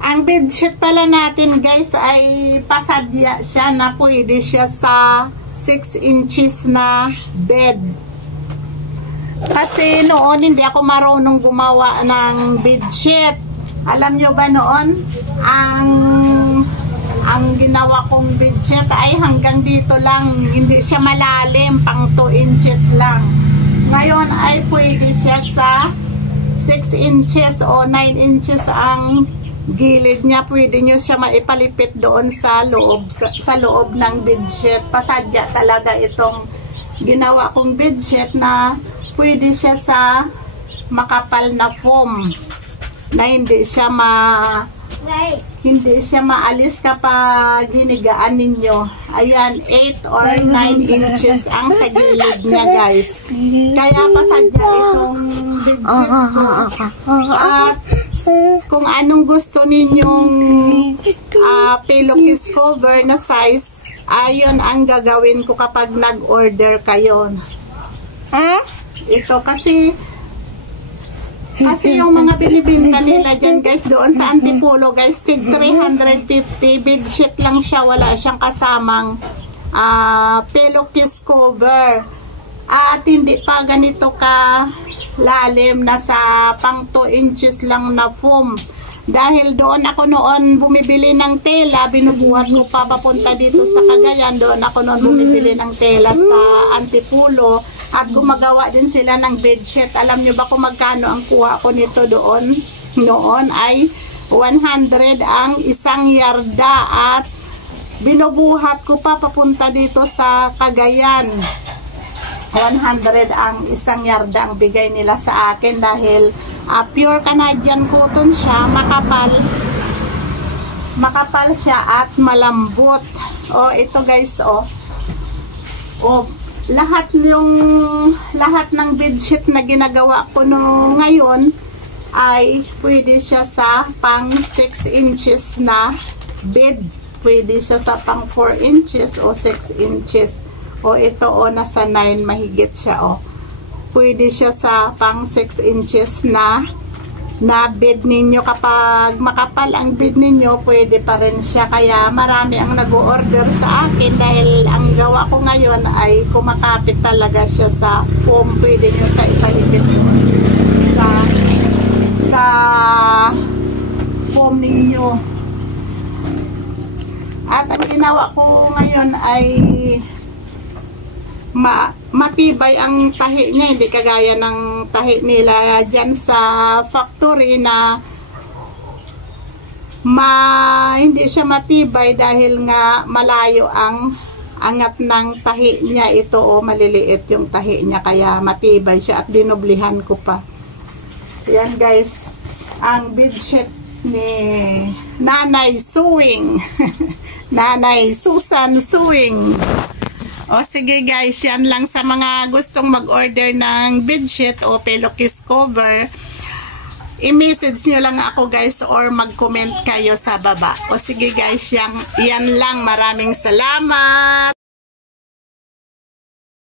Ang bedsheet pala natin guys ay pasadya siya na pwede siya sa 6 inches na bed. Kasi noon hindi ako marunong gumawa ng bedsheet. Alam nyo ba noon, ang ginawa kong bedsheet ay hanggang dito lang, hindi siya malalim, pang 2 inches lang. Ngayon ay pwede siya sa 6 inches o 9 inches ang gilid niya. Pwede nyo siya maipalipit doon sa loob ng bedsheet. Pasadya talaga itong ginawa kong bedsheet na pwede siya sa makapal na foam na hindi siya maalis kapag ginigaan ninyo. Ayan, 8 or 9 inches ang sa gilid niya guys. Kaya pasadya itong bedsheet ko. At kung anong gusto ninyong pillowcase cover na size, ayon ang gagawin ko kapag nag-order kayo. Ito kasi yung mga binibinta nila dyan guys, doon sa Antipolo guys, tig 350, bedsheet lang siya, wala siyang kasamang pillowcase cover. At hindi pa ganito ka lalim, nasa pang 2 inches lang na foam. Dahil doon ako noon bumibili ng tela, binubuhat ko pa papunta dito sa Cagayan. Doon ako noon bumibili ng tela sa Antipolo at gumagawa din sila ng bedsheet. Alam nyo ba kung magkano ang kuha ko nito doon? Noon ay 100 ang isang yarda at binubuhat ko pa papunta dito sa Cagayan. 100 ang isang yarda ang bigay nila sa akin dahil pure Canadian cotton siya, makapal siya at malambot. Ito guys, lahat ng bedsheet na ginagawa ko ngayon ay pwede siya sa pang 6 inches na bed, pwede siya sa pang 4 inches o 6 inches. Ito nasa 9 mahigit siya. Pwede siya sa pang 6 inches na bed ninyo. Kapag makapal ang bed ninyo, pwede pa rin siya. Kaya marami ang nag-order sa akin dahil ang gawa ko ngayon ay kumakapit talaga siya sa foam. Pwede nyo sa ipalipit sa foam ninyo. At ang ginawa ko ngayon ay matibay ang tahi niya, hindi kagaya ng tahi nila dyan sa factory na hindi siya matibay dahil nga malayo ang angat ng tahi niya. Ito maliliit yung tahi niya kaya matibay siya at dinoblihan ko pa. Yan guys, ang bedsheet ni Nanay Sewing. Nanay Susan Sewing. Sige guys, yan lang sa mga gustong mag-order ng bedsheet o pillowcase cover. I-message nyo lang ako guys or mag-comment kayo sa baba. Sige guys, yan lang. Maraming salamat!